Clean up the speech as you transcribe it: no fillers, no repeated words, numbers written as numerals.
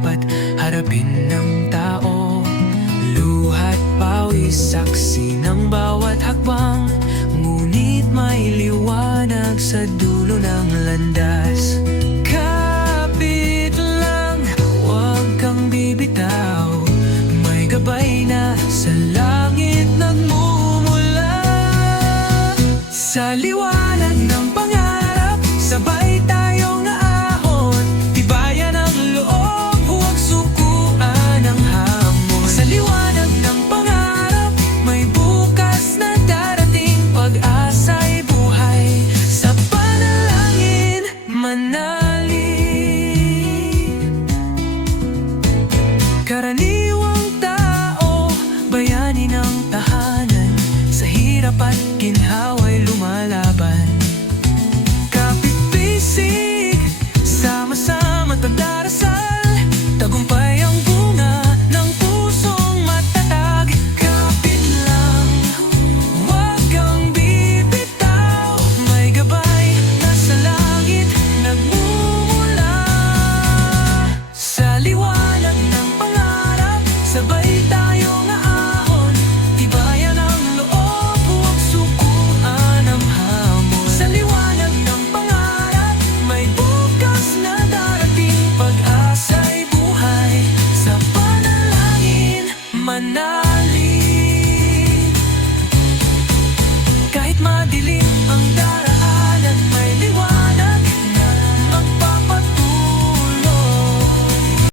dapat harapin ng tao. Luha't pawis, saksi ng bawat hakbang, ngunit may liwanag sa dulo ng landas. Kapit lang, huwag kang bibitaw, may gabay na sa langit nagmumula. Sa